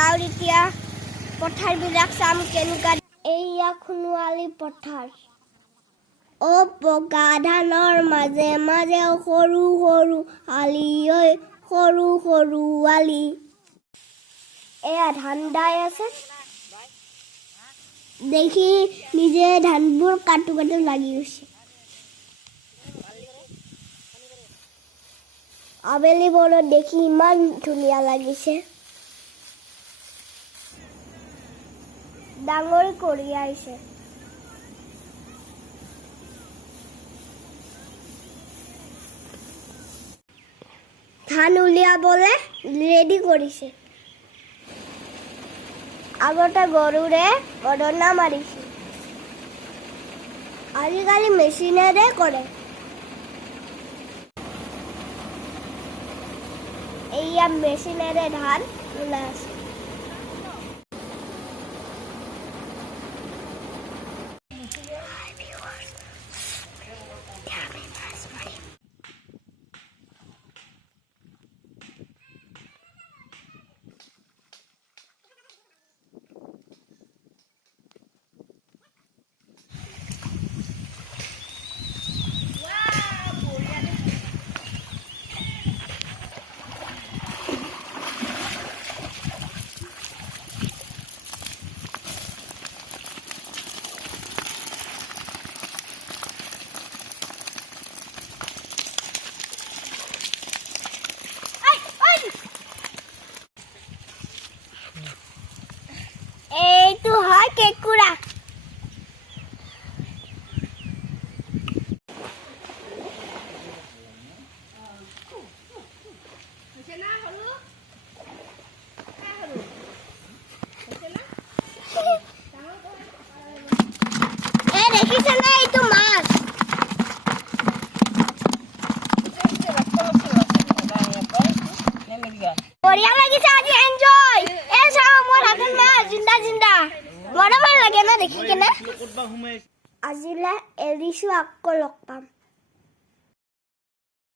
যাওঁ এতিয়া পথাৰবিলাক চাম কেনেকুৱা। এইয়া সোণোৱালী পথাৰ। পকা ধানৰ মাজে মাজে সৰু সৰু আলি ঐ সৰু সৰু আলি। এয়া ধান দাই আছে দেখি নিজে ধানবোৰ কাটো কাটো লাগি গৈছে। আবেলি বনত দেখি ইমান ধুনীয়া লাগিছে। ডাঙৰ কৰি আহিছে। ধান উলিয়াবলৈ ৰেডি কৰিছে। আগতে গৰুৰে গদনা মাৰিছিল, আজিকালি মেচিনেৰে কৰে। এইয়া মেচিনেৰে ধান ওলাই আছে। এইটো হয় কেঁকুৰা। দেখিছেনে এইটো মাছ? বঢ়িয়া লাগিছে আজি, এনজয়। এই চাও মোৰ হাতত মাছ জিন্দা জিন্দা, বৰ ভাল লাগে না দেখি কেনে। আজিলৈ এৰিছো, আকৌ লগ পাম।